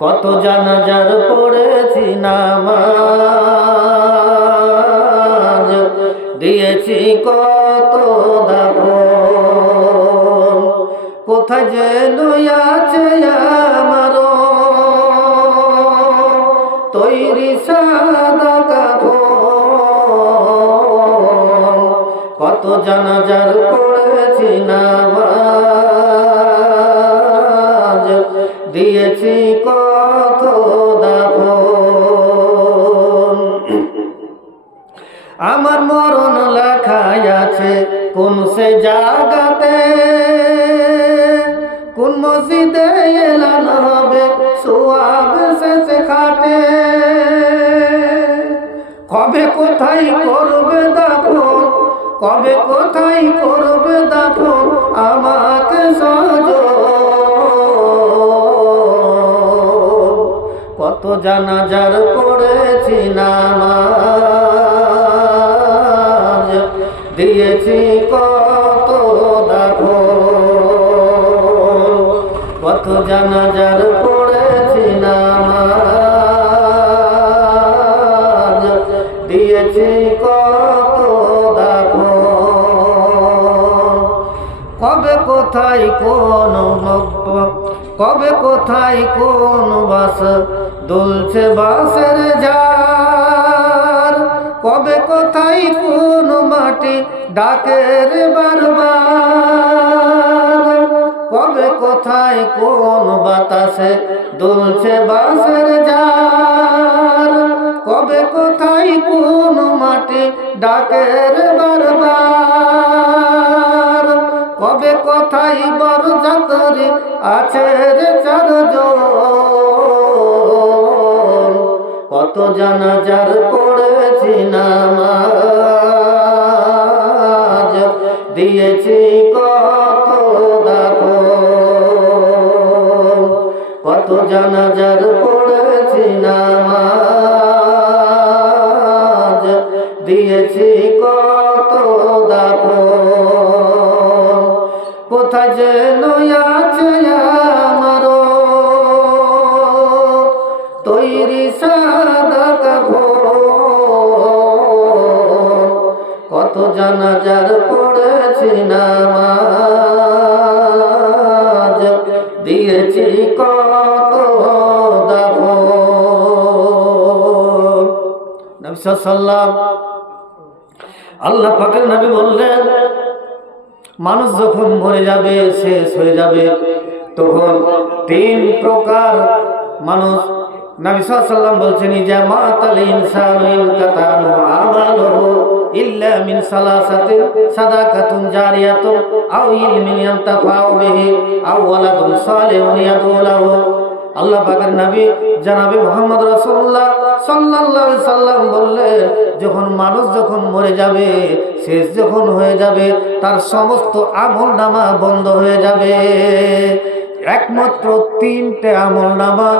কত জানাজার পড়েছি নামাজ, দিয়েছি কত দাফন, কোথায় যে আছে আমার তৈরি সাদা কাফন। কত জানাজার পড়েছি নামাজ, দিয়েছি কত দাফন। আমার মরণ লেখাই আছে কোন সে জায়গাতে, কোন মসজিদে এলান হবে সোয়াব শেষে খাটে। কবে কোথায় করবে দাফন, কবে কোথায় করবে দাফন আমাকে সজ। কত জানাজার পড়েছি নামাজ, দিয়েছি কত দাফন। কত জানাজার পড়েছি নামাজ, দিয়েছি কত দাফন। কবে কোথায় কোন কবে কোথায় কোন বাস দুলছে বাসের ঝাড়, কবে কোথায় কোন মাটি ডাকে রে বারবার। কবে কোথায় কোন বাতাসে দুলছে বাসের ঝাড়, কবে কোথায় কোন মাটি ডাকে রে বারবার। কবে কোথায় বড় যাত্রী আছে রে চারজন। কত জানাজার পড়েছি নামাজ, দিয়েছি কত দাফন। কত জানাজার পড়েছি নামাজ, দিয়েছি কত দাফন। কোথায় যে আছে আমার তৈরি সাদা কাফন। কত জানাজার পড়েছি নামাজ, দিয়েছি কত দাফন। নবী সাল্লাল্লাহু আল্লাহ পাকের নবী বললেন, মানুষ যখন মরে যাবে, শেষ হয়ে যাবে, তখন তিন প্রকার মানুষ। নবী সাল্লাল্লাহু আলাইহি ওয়াসাল্লাম বলছেন, ইজা মাতাল ইনসানু ইনকাতানু আমালুহু ইল্লা মিন সালাসাতিন সাদাকাতুন জারিয়াতুন আও ইলমিন ইয়ানতাফাউ বিহি আও ওয়ালাদুন সালিহুন ইয়াদউ লাহু। আল্লাহ পাকের নবী জনাবে মুহাম্মদ রাসূলুল্লাহ সাল্লাল্লাহু আলাইহি সাল্লাম বললেন, মানুষ যখন মরে যাবে, শেষ যখন হয়ে যাবে, তার সমস্ত আমলনামা বন্ধ হয়ে যাবে। একমাত্র তিনটে আমলনামা,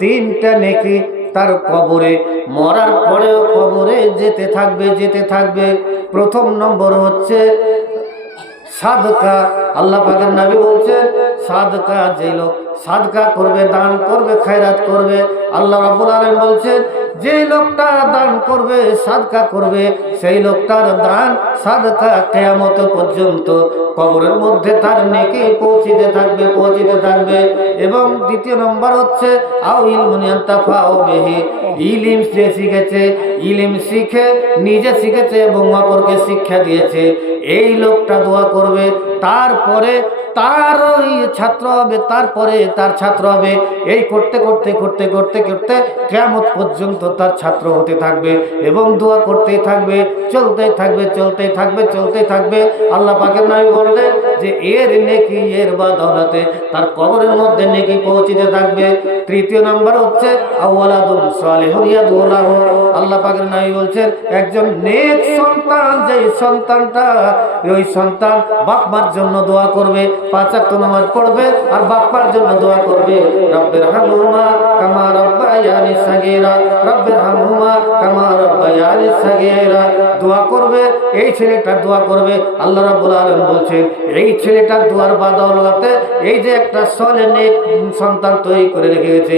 তিনটা নেকি তার কবরে, মরার পরেও কবরে যেতে থাকবে, যেতে থাকবে। প্রথম নম্বর হচ্ছে সাদকা। আল্লাহ পাকের নবী বলছেন, সাদকা, যে লোক সাদকা করবে, দান করবে, খায়রাত করবে, আল্লাহ রাব্বুল আলামিন বলছেন, যে লোকটা দান করবে, সাদকা করবে, সেই লোকটার দান সাদকা কিয়ামত পর্যন্ত কবরের মধ্যে তার নেকি পৌঁছিতে থাকবে, পৌঁছিতে থাকবে। এবং দ্বিতীয় নম্বর হচ্ছে আও ইলমুন ইয়ানতাফাউ বিহি, ইলম যে শিখেছে, ইলম শিখে নিজে শিখেছে এবং অপরকে শিক্ষা দিয়েছে, এই লোকটা দোয়া করবে, তারপরে তার ওই ছাত্র হবে, তারপরে তার ছাত্র হবে। এই করতে করতে করতে করতে করতে কিয়ামত পর্যন্ত তার ছাত্র হতে থাকবে এবং দোয়া করতেই থাকবে, চলতেই থাকবে, চলতেই থাকবে, চলতেই থাকবে। আল্লাহ পাকের নবী বললেন যে এর নেকি, এর বদৌলতে তার কবরের মধ্যে নেকি পৌঁছিতে থাকবে। তৃতীয় নাম্বার হচ্ছে আওয়ালাদুন সালিহুন ইয়াদউ লাহু। আল্লাহ পাকের নবী বলছেন, একজন নেক সন্তান, যে সন্তানটা, ওই সন্তান বাপ মার জন্য দোয়া করবে, 5 ওয়াক্ত নামাজ পড়বে আর বাপ মার জন্য দোয়া করবে, রব্বিরহামহুমা কামা রাব্বায়ানি সাগীরা, রব্বির হামহুমা কামা রাব্বায়ানি সাগীরা। দোয়া করবে, এই ছেলেটার দোয়া করবে। আল্লাহ রাব্বুল আলামিন বলছেন এই ছেলেটার দোয়ার বদৌলতে এই যে একটা সলে নেক সন্তান তৈরি করে রেখে গেছে,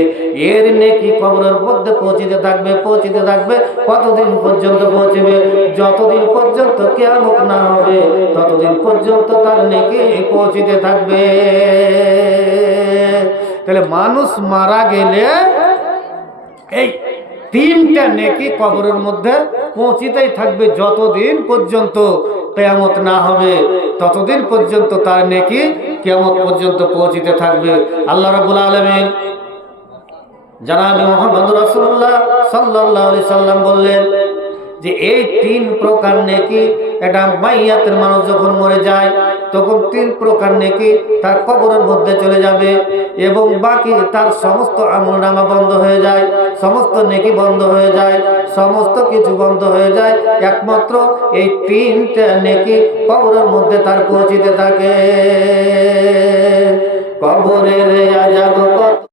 এর নেকি কবরের মধ্যে পৌঁছিতে থাকবে, পৌঁছিতে থাকবে। কতদিন পর্যন্ত পৌঁছবে? যতদিন পর্যন্ত কিয়ামত না হবে ততদিন পর্যন্ত তার নেকি পৌঁছিতে থাকবে। তাহলে মানুষ মারা গেলে এই তিনটা নেকি কবরের মধ্যে পৌঁছিতেই থাকবে, যতদিন পর্যন্ত কিয়ামত না হবে ততদিন পর্যন্ত তার নেকি কিয়ামত পর্যন্ত পৌঁছিতে থাকবে। আল্লাহ রাব্বুল আলামিন জনাবে মুহাম্মদ রাসূলুল্লাহ সাল্লাল্লাহু আলাইহি সাল্লাম বললেন যে এই তিন প্রকার নেকি, এটা মাইয়াতের মানুষ যখন মরে যায় তখন তিন প্রকার নেকি তার কবরের মধ্যে চলে যাবে এবং বাকি তার সমস্ত আমলনামা বন্ধ হয়ে যায়, সমস্ত নেকি বন্ধ হয়ে যায়, সমস্ত কিছু বন্ধ হয়ে যায়। একমাত্র এই তিনটা নেকি কবরের মধ্যে তার পৌঁছিতে থাকে। কবরের আযাব